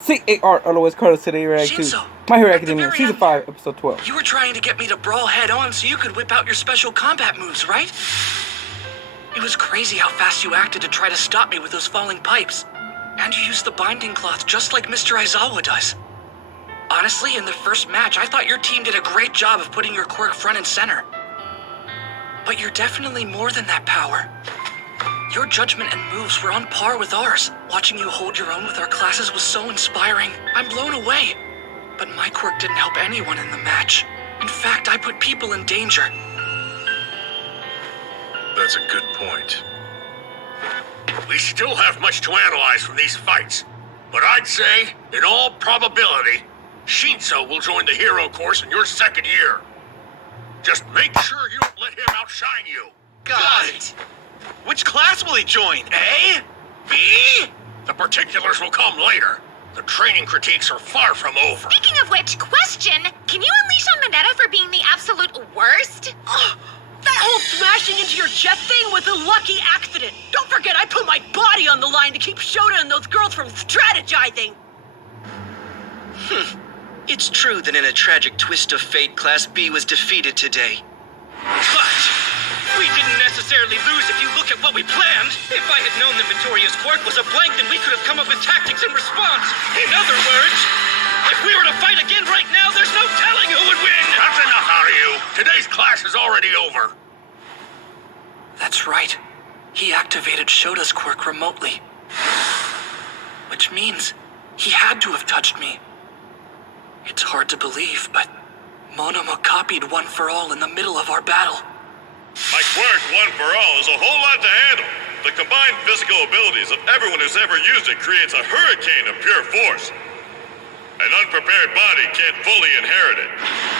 C-A-R, otherwise Carlos, today react to My Hero Academia, Season 5, Episode 12. You were trying to get me to brawl head-on so you could whip out your special combat moves, right? It was crazy how fast you acted to try to stop me with those falling pipes. And you used the binding cloth just like Mr. Aizawa does. Honestly, in the first match, I thought your team did a great job of putting your quirk front and center. But you're definitely more than that power. Your judgment and moves were on par with ours. Watching you hold your own with our classes was so inspiring. I'm blown away. But my quirk didn't help anyone in the match. In fact, I put people in danger. That's a good point. We still have much to analyze from these fights. But I'd say, in all probability, Shinso will join the hero course in your second year. Just make sure you don't let him outshine you. Got it. Which class will he join, A? B? The particulars will come later. The training critiques are far from over. Speaking of which, question, can you unleash on Mineta for being the absolute worst? That whole smashing into your jet thing was a lucky accident. Don't forget I put my body on the line to keep Shota and those girls from strategizing. It's true that in a tragic twist of fate, Class B was defeated today. But we didn't necessarily lose if you look at what we planned. If I had known that Vittoria's quirk was a blank, then we could have come up with tactics in response. In other words, if we were to fight again right now, there's no telling who would win. That's enough out of you. Today's class is already over. That's right. He activated Shota's quirk remotely. Which means he had to have touched me. It's hard to believe, but Monoma copied One for All in the middle of our battle. My quirk, One for All, is a whole lot to handle. The combined physical abilities of everyone who's ever used it creates a hurricane of pure force. An unprepared body can't fully inherit it.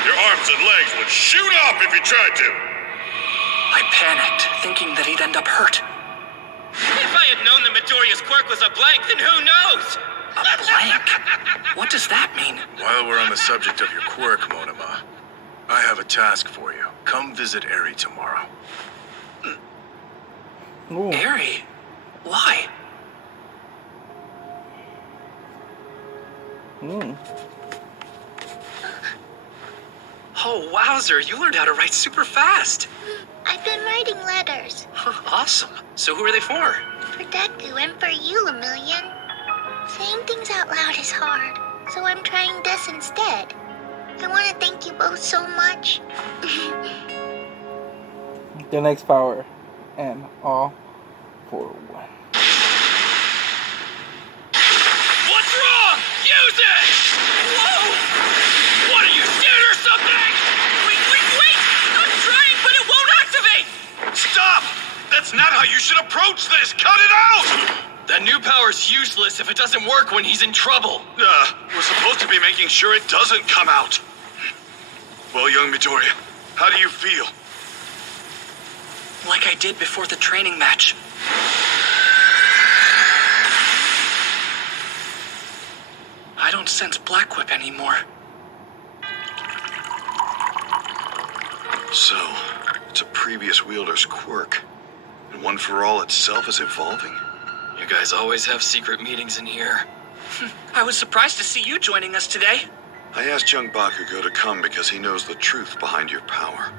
Your arms and legs would shoot off if you tried to. I panicked, thinking that he'd end up hurt. If I had known that Midoriya's quirk was a blank, then who knows? A blank? What does that mean? While we're on the subject of your quirk, Monoma, I have a task for you. Come visit Eri tomorrow. Ooh. Eri? Why? Oh, wowzer, you learned how to write super fast. I've been writing letters. Awesome. So who are they for? For Deku and for you, Lemillion. Saying things out loud is hard, so I'm trying this instead. I want to thank you both so much. The next power. And all for one. What's wrong? Use it! Whoa! What are you, scared or something? Wait! I'm trying, but it won't activate! Stop! That's not how you should approach this! Cut it out! That new power's useless if it doesn't work when he's in trouble. We're supposed to be making sure it doesn't come out. Well, young Midoriya, how do you feel? Like I did before the training match. I don't sense Black Whip anymore. So, it's a previous wielder's quirk. And One for All itself is evolving? You guys always have secret meetings in here. I was surprised to see you joining us today. I asked young Bakugo to come because he knows the truth behind your power.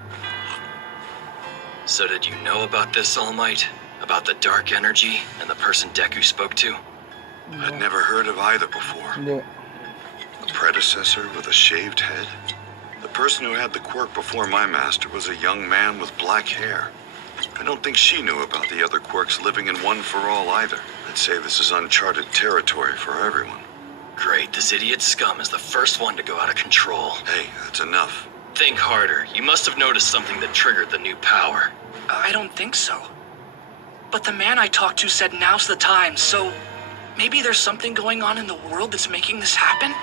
So did you know about this, All Might? About the dark energy and the person Deku spoke to? I'd never heard of either before. Yeah. A predecessor with a shaved head? The person who had the quirk before my master was a young man with black hair. I don't think she knew about the other quirks living in One for All either. I'd say this is uncharted territory for everyone. Great, this idiot scum is the first one to go out of control. Hey, that's enough. Think harder. You must have noticed something that triggered the new power. I don't think so. But the man I talked to said now's the time, so maybe there's something going on in the world that's making this happen?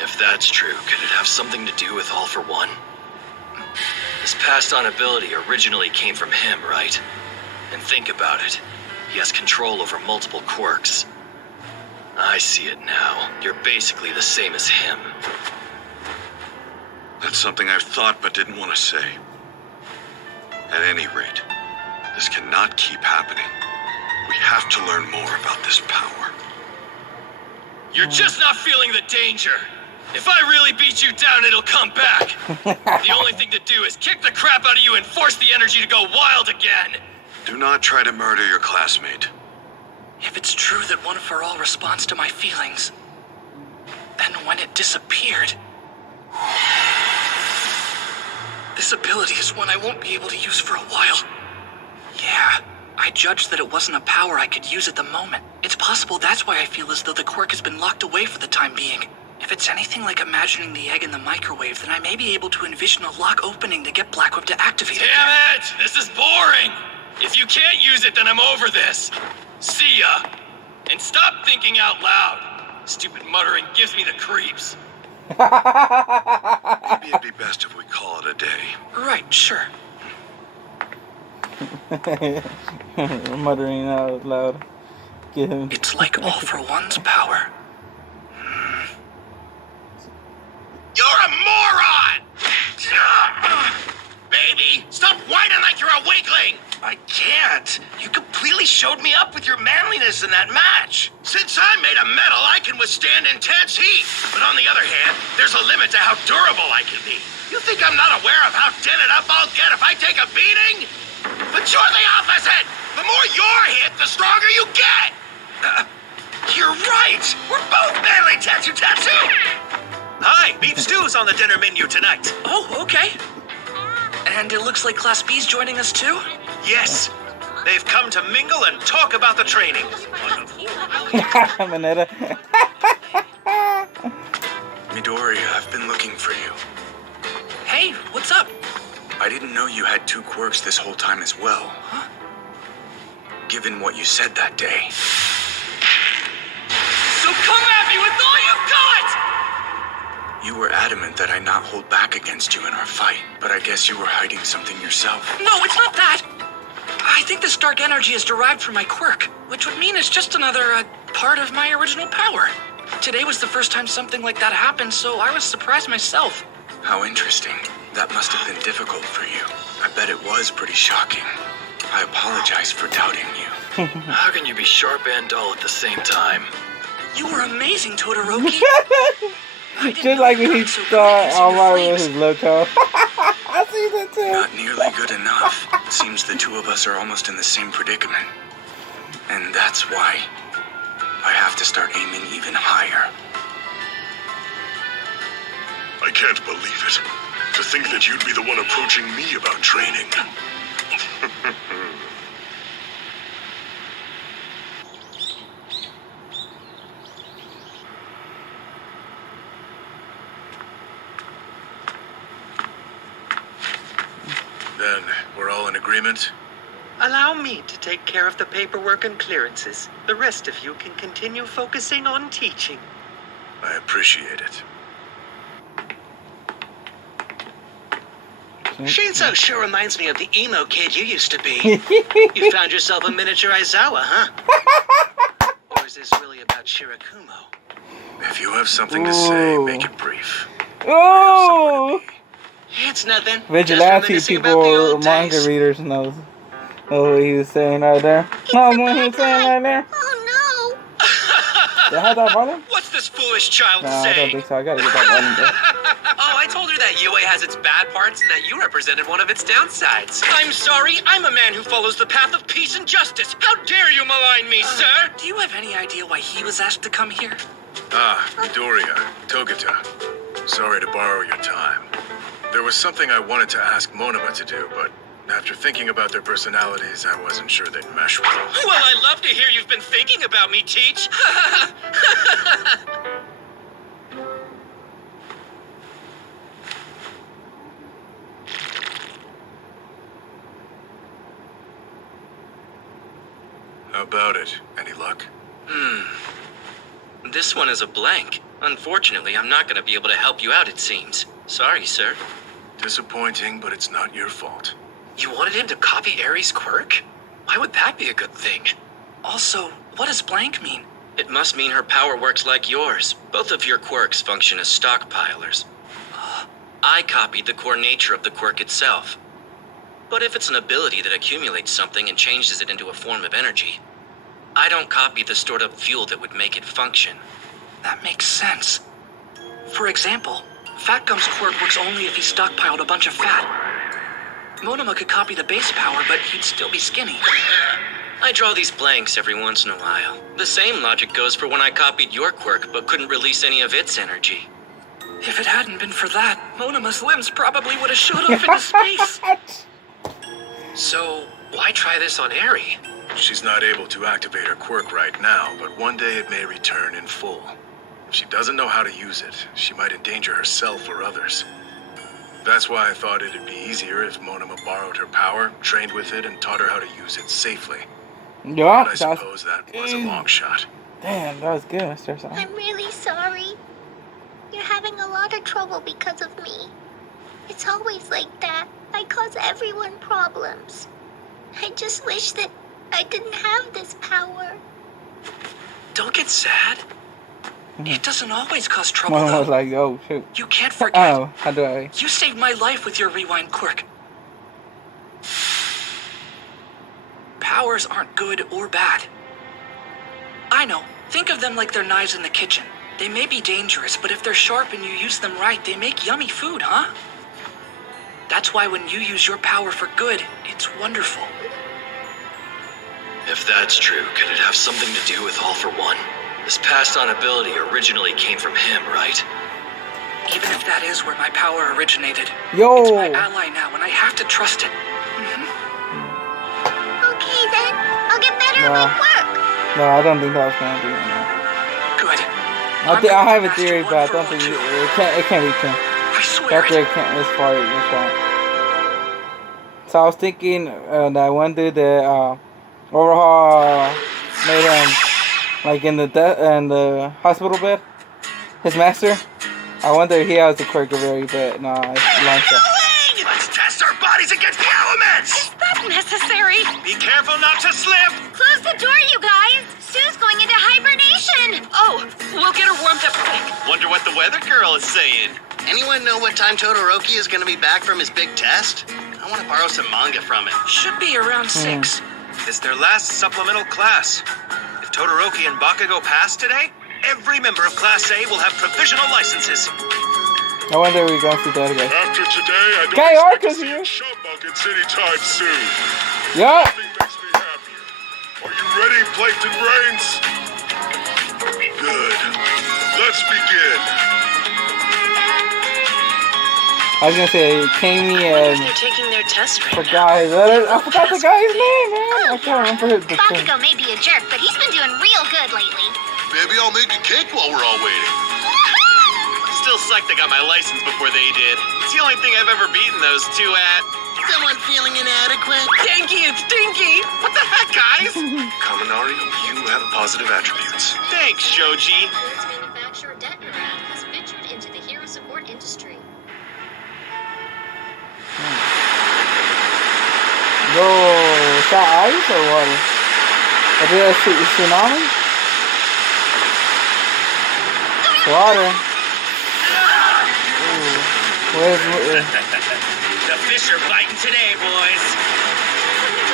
If that's true, could it have something to do with All for One? This passed-on ability originally came from him, right? And think about it. He has control over multiple quirks. I see it now. You're basically the same as him. That's something I've thought but didn't want to say. At any rate, this cannot keep happening. We have to learn more about this power. You're just not feeling the danger. If I really beat you down, it'll come back. The only thing to do is kick the crap out of you and force the energy to go wild again. Do not try to murder your classmate. If it's true that One For All responds to my feelings, then when it disappeared, this ability is one I won't be able to use for a while. Yeah, I judged that it wasn't a power I could use at the moment. It's possible that's why I feel as though the quirk has been locked away for the time being. If it's anything like imagining the egg in the microwave, then I may be able to envision a lock opening to get Black Whip to activate it. Damn it! This is boring! If you can't use it, then I'm over this. See ya! And stop thinking out loud. Stupid muttering gives me the creeps. Maybe it'd be best if we call it a day. Right, sure. Muttering out loud. Get him. It's like All For One's power. You're a moron! Baby, stop whining like you're a weakling! I can't. You completely showed me up with your manliness in that match. Since I'm made of metal, I can withstand intense heat. But on the other hand, there's a limit to how durable I can be. You think I'm not aware of how dented up I'll get if I take a beating? But you're the opposite! The more you're hit, the stronger you get! You're right! We're both manly tattoo. Hi, beef stew's on the dinner menu tonight. Oh, okay. And it looks like Class B's joining us too? Yes. They've come to mingle and talk about the training. Manetta. Midori, I've been looking for you. Hey, what's up? I didn't know you had two quirks this whole time as well. Huh? Given what you said that day. So come at me with all you've got! You were adamant that I not hold back against you in our fight, but I guess you were hiding something yourself. No, it's not that. I think this dark energy is derived from my quirk, which would mean it's just another part of my original power. Today was the first time something like that happened, so I was surprised myself. How interesting. That must have been difficult for you. I bet it was pretty shocking. I apologize for doubting you. How can you be sharp and dull at the same time? You were amazing, Todoroki. Just like when he saw Alvaro with his loco. I see that too. Not nearly good enough. Seems the two of us are almost in the same predicament. And that's why I have to start aiming even higher. I can't believe it. To think that you'd be the one approaching me about training. Then, we're all in agreement? Allow me to take care of the paperwork and clearances. The rest of you can continue focusing on teaching. I appreciate it. Shinzo sure reminds me of the emo kid you used to be. You found yourself a miniature Aizawa, huh? Or is this really about Shirakumo? If you have something to say, make it brief. Oh! It's nothing. Vigilante Just reminiscing about people, the old manga days. readers know what he was saying right there. No, what he was saying right there. Oh Did I have that volume? What's this foolish child Nah, I don't saying? think so. I gotta get that volume though. Oh, I told her that UA has its bad parts and that you represented one of its downsides. I'm sorry, I'm a man who follows the path of peace and justice. How dare you malign me, sir? Do you have any idea why he was asked to come here? Ah, Midoriya, Togata. Sorry to borrow your time. There was something I wanted to ask Monoma to do, but after thinking about their personalities, I wasn't sure they'd mesh well. Well, I love to hear you've been thinking about me, Teach. How about it? Any luck? This one is a blank. Unfortunately, I'm not going to be able to help you out, it seems. Sorry, sir. Disappointing, but it's not your fault. You wanted him to copy Aries' quirk? Why would that be a good thing? Also, what does blank mean? It must mean her power works like yours. Both of your quirks function as stockpilers. I copied the core nature of the quirk itself. But if it's an ability that accumulates something and changes it into a form of energy, I don't copy the stored up fuel that would make it function. That makes sense. For example, Fat Gum's quirk works only if he stockpiled a bunch of fat. Monoma could copy the base power, but he'd still be skinny. I draw these blanks every once in a while. The same logic goes for when I copied your quirk but couldn't release any of its energy. If it hadn't been for that, Monoma's limbs probably would have shot off into space. So, why try this on Eri? She's not able to activate her quirk right now, but one day it may return in full. If she doesn't know how to use it, she might endanger herself or others. That's why I thought it'd be easier if Monoma borrowed her power, trained with it, and taught her how to use it safely. Yeah, But I suppose that was a long shot. Damn, that was good, Mr. Son. I'm really sorry. You're having a lot of trouble because of me. It's always like that. I cause everyone problems. I just wish that I didn't have this power. Don't get sad. It doesn't always cause trouble, Mom was though. like, oh, shoot. You can't forget. Oh, how do I? You saved my life with your rewind quirk. Powers aren't good or bad. I know. Think of them like they're knives in the kitchen. They may be dangerous, but if they're sharp and you use them right, they make yummy food, huh? That's why when you use your power for good, it's wonderful. If that's true, could it have something to do with All for One? This passed-on ability originally came from him, right? Even if that is where my power originated. Yo! It's my ally now, and I have to trust it. Okay then, I'll get better at my quirk. No, I don't think that was gonna be it. Good. I have a theory, but I don't think it can't be true. I swear That theory it. can't as far as you shot. So I was thinking that one dude that overhaul made him like in the hospital bed. His master. I wonder if he has the quirk of Eri, but no, it's long shot. Let's test our bodies against the elements! That's necessary. Be careful not to slip! Close the door, you guys. Sue's going into hibernation. Oh, we'll get her warmed up quick. Wonder what the weather girl is saying. Anyone know what time Todoroki is gonna be back from his big test? I want to borrow some manga from him. Should be around 6. It's their last supplemental class. If Todoroki and Bakugo pass today, every member of Class A will have provisional licenses. I wonder if we're going to see that again. After today, I don't Guy expect Arca's to see here. Chum Buckets anytime soon. Yeah. Nothing makes me happier. Are you ready, Plankton Brains? Good. Let's begin. I was gonna say Kami and They're taking their test right now. I forgot the guy's name, man. I can't remember his name. Bakugo may be a jerk, but he's been doing real good lately. Maybe I'll make a cake while we're all waiting. Still psyched I got my license before they did. It's the only thing I've ever beaten those two at. Someone feeling inadequate? Dinky, it's Dinky. What the heck, guys? Kaminari, you have positive attributes. Thanks, Shoji. Goods manufacturer Detnerat has ventured into the hero support industry. Yo, is that ice or water? Is it a tsunami? Water. Ooh. Where's The fish are biting today, boys.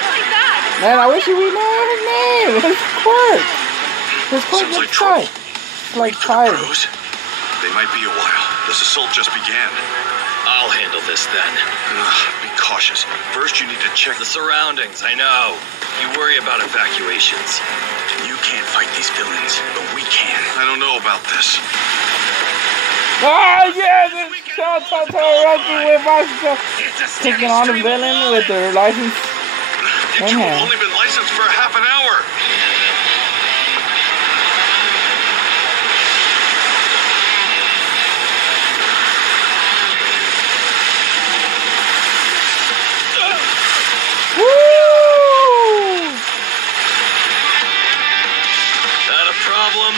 Like that. man, I wish we know his name. His quirk. His quirk Sounds like looks trouble. tight. Like tired. Bros, they might be a while. This assault just began. I'll handle this then. Be cautious. First, you need to check The surroundings, I know. You worry about evacuations. You can't fight these villains, but we can. I don't know about this. Ah, yes! It's Todoroki with Bakugo It's a steady taking on the stream of villain knowledge. with their license. You two Yeah. have only been licensed for half an hour. Woo! That a problem?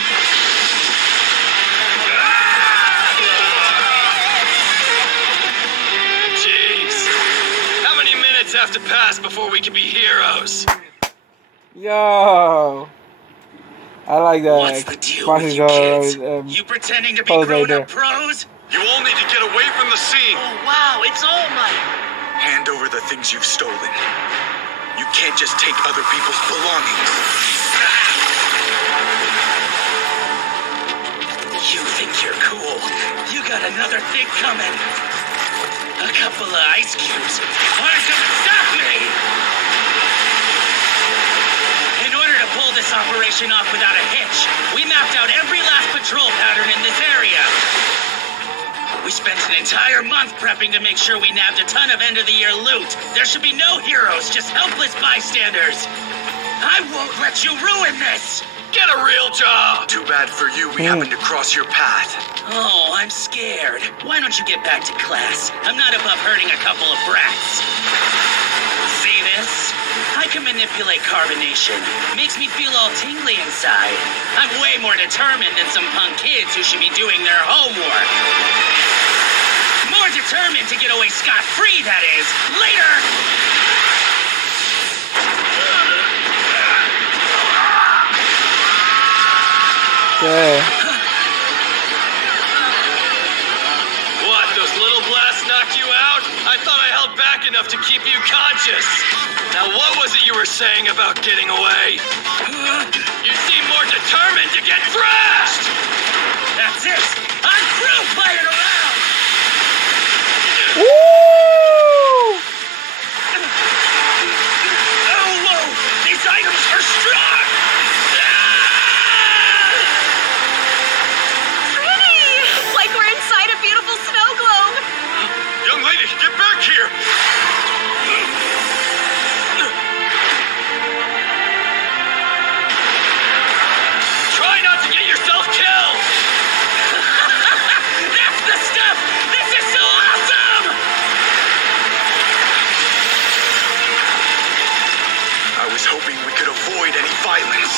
Jeez. How many minutes have to pass before we can be heroes? Yo, I like that. What's the deal with you Bakugo, kids? You pretending to be pose right grown-up pros? You all need to get away from the scene. Oh, wow, it's All Might. Hand over the things you've stolen. You can't just take other people's belongings. You got another thing coming. A couple of ice cubes aren't gonna stop me! In order to pull this operation off without a hitch, we mapped out every last patrol pattern in this area. We spent an entire month prepping to make sure we nabbed a ton of end-of-the-year loot. There should be no heroes, just helpless bystanders. I won't let you ruin this! Get a real job! Too bad for you, we happened to cross your path. Oh, I'm scared. Why don't you get back to class? I'm not above hurting a couple of brats. See this? I can manipulate carbonation. Makes me feel all tingly inside. I'm way more determined than some punk kids who should be doing their homework. More determined to get away scot-free, that is. Later! Yeah. What, those little blasts knocked you out? I thought I held back enough to keep you conscious. Now what was it you were saying about getting away? You seem more determined to get thrashed! That's it! I'm through playing around! Woo! Oh, whoa! These items are strong! Like we're inside a beautiful snow globe. Young lady, get back here! Try not to get yourself killed! That's the stuff! This is so awesome! I was hoping we could avoid any violence.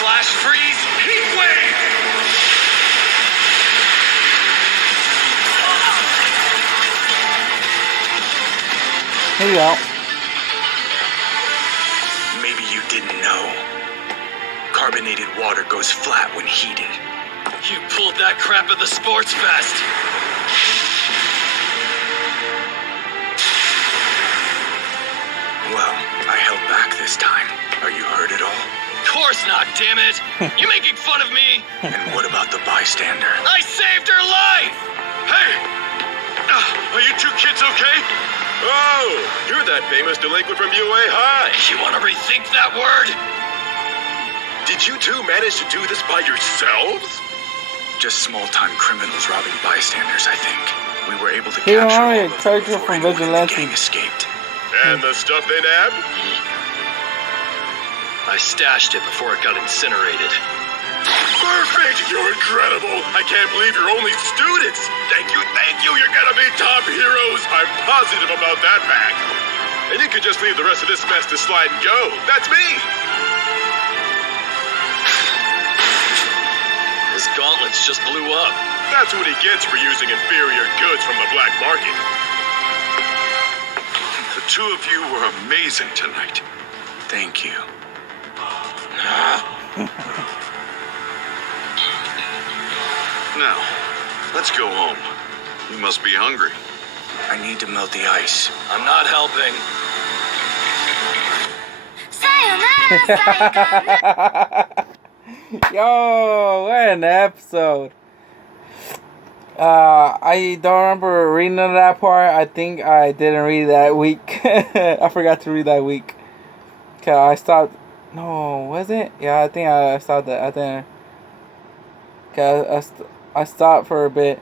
Flash freeze, heat wave! Here you go. Maybe you didn't know. Carbonated water goes flat when heated. You pulled that crap at the sports fest. Well, I held back this time. Are you hurt at all? Course not, damn it! You making fun of me? And what about the bystander? I saved her life! Hey! Are you two kids okay? Oh, you're that famous delinquent from UA High. You want to rethink that word? Did you two manage to do this by yourselves? Just small-time criminals robbing bystanders, I think. We were able to Here capture are all a of them character before from anyone in the Vigilante. gang escaped. And the stuff they nabbed? I stashed it before it got incinerated. Perfect! You're incredible! I can't believe you're only students! Thank you! You're gonna be top heroes! I'm positive about that fact. And you could just leave the rest of this mess to slide and go. That's me! His gauntlets just blew up. That's what he gets for using inferior goods from the black market. The two of you were amazing tonight. Thank you. Now, let's go home. You must be hungry. I need to melt the ice. I'm not helping. Yo, what an episode. I don't remember reading that part. I think I didn't read that week. I forgot to read that week. Okay, I stopped. No, was it? Yeah, I think I stopped that. I think. Okay, I stopped for a bit,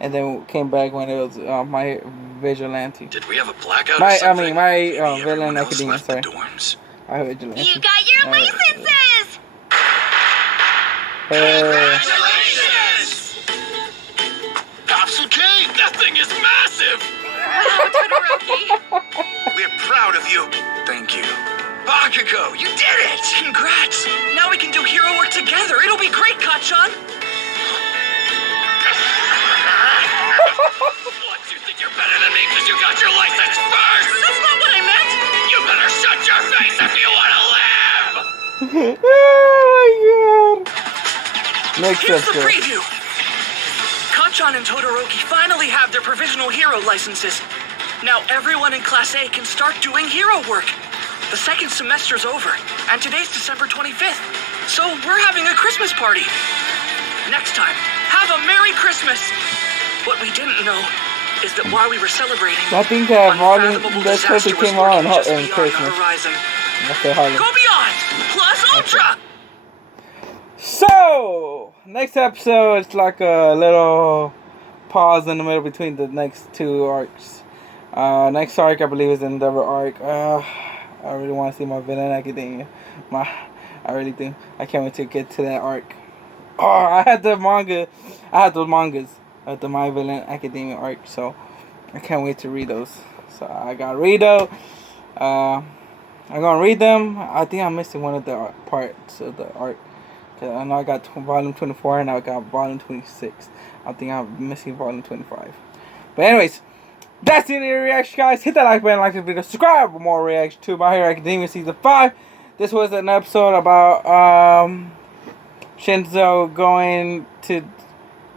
and then came back when it was my vigilante. Did we have a blackout or My something? my Maybe villain everyone else academia. left the Sorry, dorms. my vigilante. You got your licenses! Congratulations! Pop some cake! That thing is massive! Wow, Todoroki. We're proud of you. Thank you. Bakugo, you did it! Congrats! Now we can do hero work together. It'll be great, Kacchan. What, you think you're better than me because you got your license first? That's not what I meant. You better shut your face if you want to live! Oh my god. Next Here's the episode. preview. Kacchan and Todoroki finally have their provisional hero licenses. Now everyone in Class A can start doing hero work. The second semester's over, and today's December 25th. So we're having a Christmas party. Next time, have a Merry Christmas. What we didn't know is that while we were celebrating, I think that volume unfathomable that's supposed to disaster was came on lurking just in beyond the Christmas. horizon. Okay, Harley. Go beyond! Plus Ultra! So next episode, it's like a little pause in the middle between the next two arcs. Next arc, I believe, is the Endeavor arc. I really want to see my Villain Academia. I really do. I can't wait to get to that arc. Oh, I had the manga. I had those mangas at the My Villain Academia arc, so I can't wait to read those. So I gotta read those. I'm gonna read them. I think I'm missing one of the parts of the arc. Cause I know I got volume 24 and I got volume 26. I think I'm missing volume 25. But anyways, that's the end of the reaction, guys. Hit that like button, like this video, subscribe for more reaction to My Hero Academia Season 5. This was an episode about Shinzo going to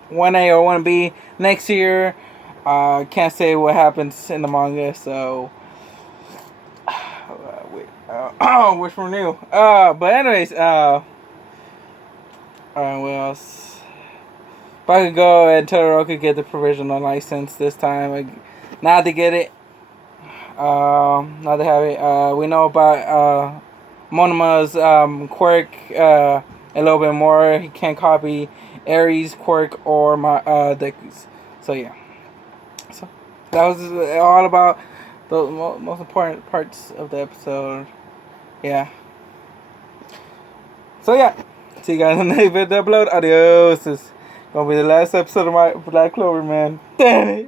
1A or 1B next year. Can't say what happens in the manga, so which one new? But anyways, what else? Bakugo and Todoroki get the provisional license this time. Now they get it. Now they have it. We know about Monoma's quirk a little bit more. He can't copy Aries' quirk or Deku's. So yeah. So that was all about the most important parts of the episode. Yeah. So yeah. See you guys in the next video upload. Adios. This is gonna be the last episode of my Black Clover, man. Damn it.